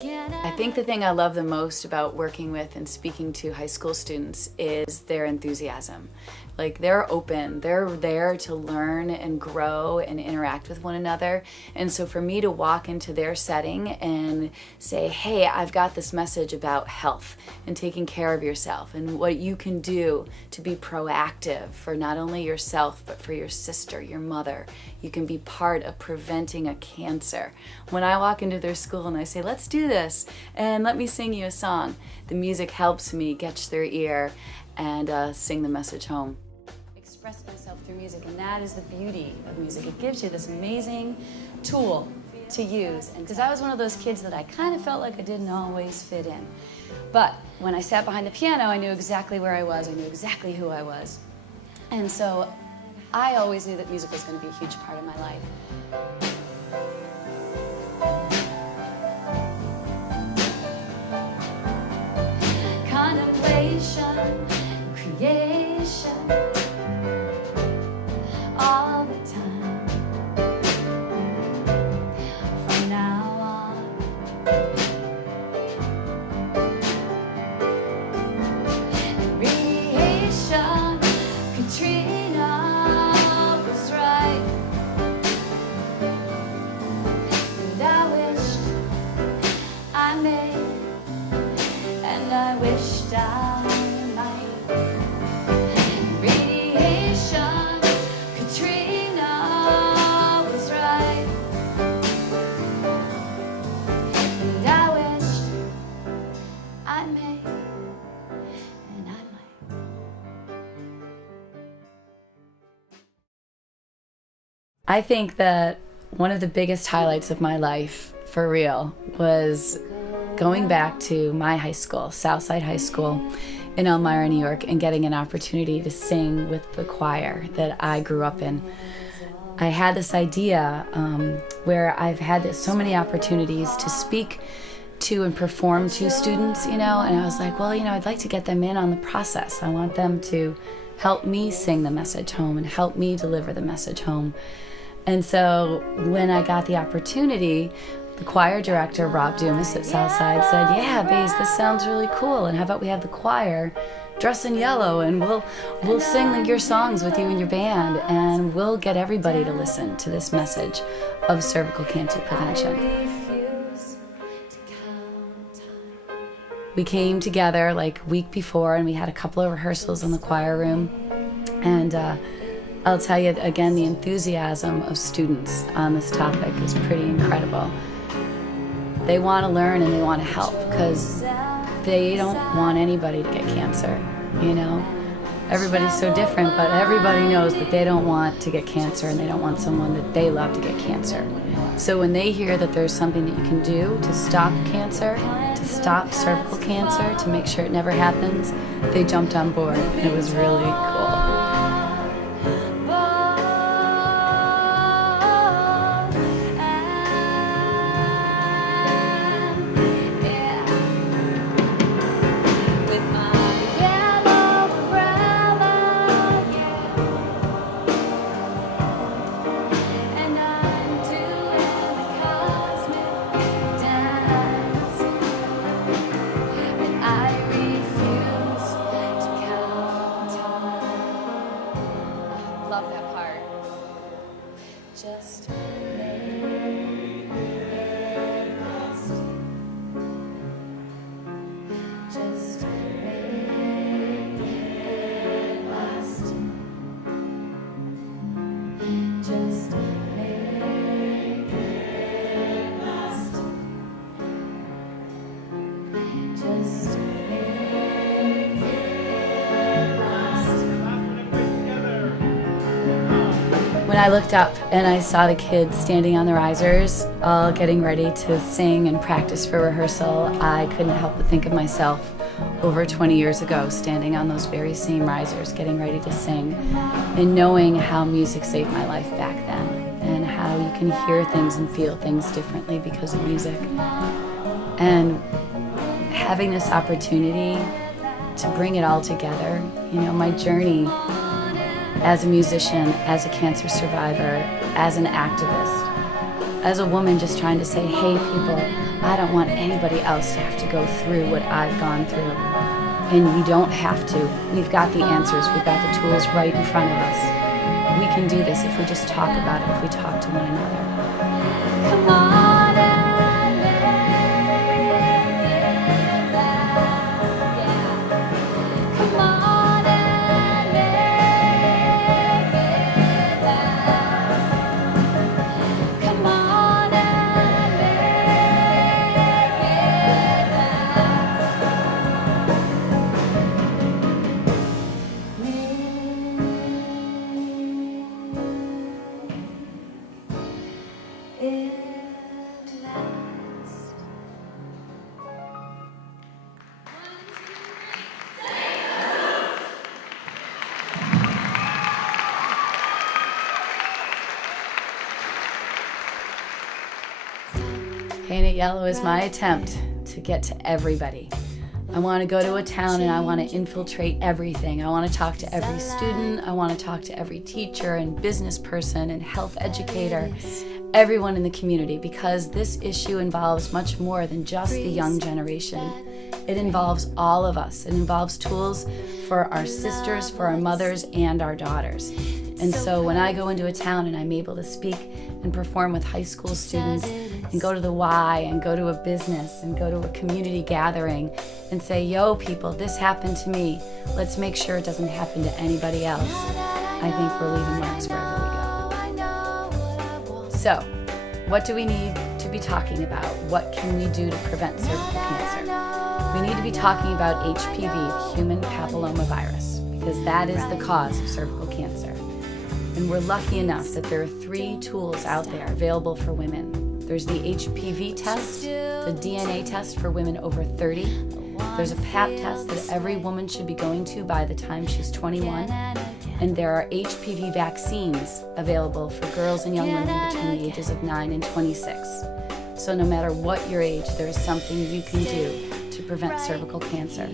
I think the thing I love the most about working with and speaking to high school students is their enthusiasm. Like, they're open, they're there to learn and grow and interact with one another. And so for me to walk into their setting and say, hey, I've got this message about health and taking care of yourself and what you can do to be proactive for not only yourself, but for your sister, your mother. You can be part of preventing a cancer. When I walk into their school and I say, let's do this and let me sing you a song, the music helps me catch their ear and sing the message home. Express myself through music, and that is the beauty of music. It gives you this amazing tool to use. And because I was one of those kids that I kind of felt like I didn't always fit in. But when I sat behind the piano, I knew exactly where I was. I knew exactly who I was. And so I always knew that music was going to be a huge part of my life. Contemplation, creation, all the time. From now on, creation, Katrina was right, and I wished I made, and I wished I I think that one of the biggest highlights of my life, for real, was going back to my high school, Southside High School in Elmira, New York, and getting an opportunity to sing with the choir that I grew up in. I had this idea where I've had so many opportunities to speak to and perform to students, and I was like, well, I'd like to get them in on the process. I want them to help me sing the message home and help me deliver the message home. And so when I got the opportunity, the choir director, Rob Dumas at Southside, said, yeah, Baze, this sounds really cool, and how about we have the choir dress in yellow and we'll sing your songs with you and your band, and we'll get everybody to listen to this message of cervical cancer prevention. We came together like a week before, and we had a couple of rehearsals in the choir room, and I'll tell you again, the enthusiasm of students on this topic is pretty incredible. They want to learn and they want to help because they don't want anybody to get cancer, Everybody's so different, but everybody knows that they don't want to get cancer and they don't want someone that they love to get cancer. So when they hear that there's something that you can do to stop cancer, to stop cervical cancer, to make sure it never happens, they jumped on board, and it was really cool. Love that part. Just make it last. Just make it last. Just make it last. Just make it last. When I looked up and I saw the kids standing on the risers, all getting ready to sing and practice for rehearsal, I couldn't help but think of myself over 20 years ago, standing on those very same risers, getting ready to sing, and knowing how music saved my life back then, and how you can hear things and feel things differently because of music. And having this opportunity to bring it all together, my journey as a musician, as a cancer survivor, as an activist, as a woman just trying to say, hey people, I don't want anybody else to have to go through what I've gone through. And we don't have to. We've got the answers. We've got the tools right in front of us. We can do this if we just talk about it, if we talk to one another. Come on and live it out. Come on and live it out. Come on and live it out. Paint It Yellow is my attempt to get to everybody. I want to go to a town and I want to infiltrate everything. I want to talk to every student. I want to talk to every teacher and business person and health educator, everyone in the community, because this issue involves much more than just the young generation. It involves all of us. It involves tools for our sisters, for our mothers, and our daughters. And so when I go into a town and I'm able to speak and perform with high school students and go to the Y and go to a business and go to a community gathering and say, yo, people, this happened to me. Let's make sure it doesn't happen to anybody else. I think we're leaving marks wherever we go. So, what do we need to be talking about? What can we do to prevent cervical cancer? We need to be talking about HPV, human papillomavirus, because that is the cause of cervical cancer. And we're lucky enough that there are 3 tools out there available for women. There's the HPV test, the DNA test for women over 30. There's a Pap test that every woman should be going to by the time she's 21. And there are HPV vaccines available for girls and young women between the ages of 9 and 26. So no matter what your age, there is something you can do to prevent cervical cancer.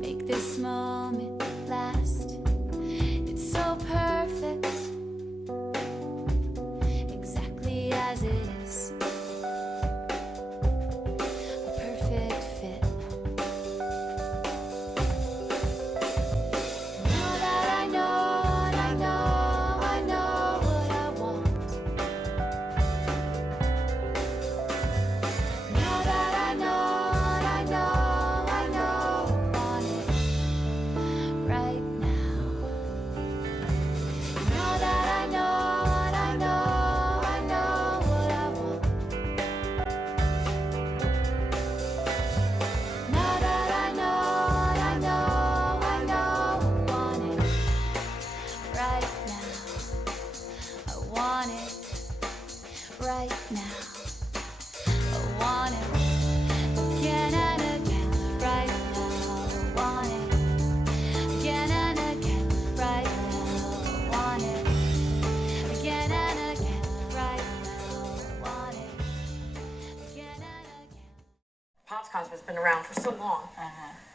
Make this moment last. It's so perfect, exactly as it is. A perfect fit. Now that I know, I know, I know what I want. Now that I know, I know, I know I want it right now. Now that I know, I know, I know what I want. Now that I know, I know, I know I want it right now. I want it right now. I want it again and again right now. I want it again and again right now. I want it again and again right now. I want it again and again. Pop's Cosmo's been around for so long.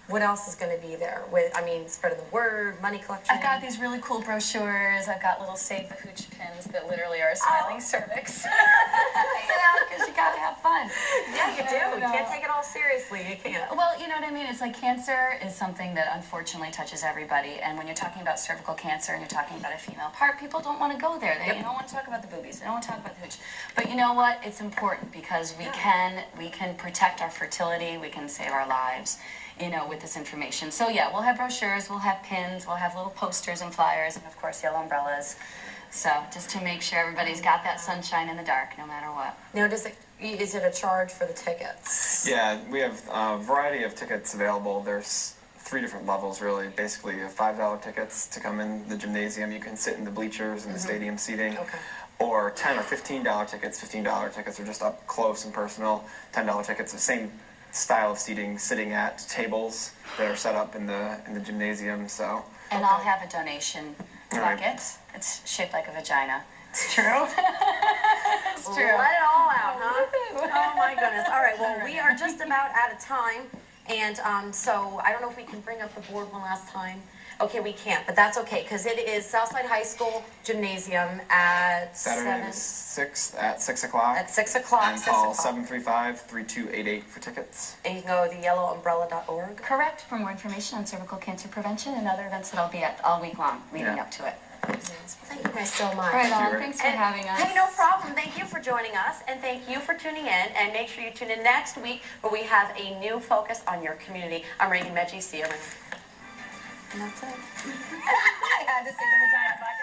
What else is going to be there? With, I mean, spreading the word, money collection. I've got these really cool brochures. I've got little Save the Hooch pins that literally are a smiling cervix. Because you gotta have fun. Yeah, you do. You can't take it all seriously. You can't. Well, you know what I mean? It's like cancer is something that unfortunately touches everybody. And when you're talking about cervical cancer and you're talking about a female part, people don't want to go there. They don't want to talk about the boobies. They don't want to talk about the hooch. But you know what? It's important because we can protect our fertility. We can save our lives, you know, with this information. So yeah, we'll have brochures, we'll have pins, we'll have little posters and flyers, and of course yellow umbrellas. So just to make sure everybody's got that sunshine in the dark, no matter what. Now, is it a charge for the tickets? Yeah, we have a variety of tickets available. There's 3 different levels, really. Basically, you have $5 tickets to come in the gymnasium. You can sit in the bleachers and the stadium seating. Okay. Or $10 or $15 tickets. $15 tickets are just up close and personal. $10 tickets, the same style of seating, sitting at tables that are set up in the gymnasium. So. And I'll have a donation bucket. Right. It's shaped like a vagina. It's true. It's true. Let it all out, huh? Oh my goodness. All right, well, we are just about out of time. And so I don't know if we can bring up the board one last time. Okay, we can't, but that's okay, because it is Southside High School Gymnasium at Saturday the 6th at 6 o'clock. At 6 o'clock. And call 735-3288 for tickets. And you can go to theyellowumbrella.org. Correct, for more information on cervical cancer prevention and other events that I'll be at all week long leading up to it. Thank you guys so much. Right on, Rick. thanks for having us. Hey, no problem. Thank you for joining us, and thank you for tuning in. And make sure you tune in next week where we have a new focus on your community. I'm Reagan Medji. See you around. And that's it. I had to say the vagina. Bye.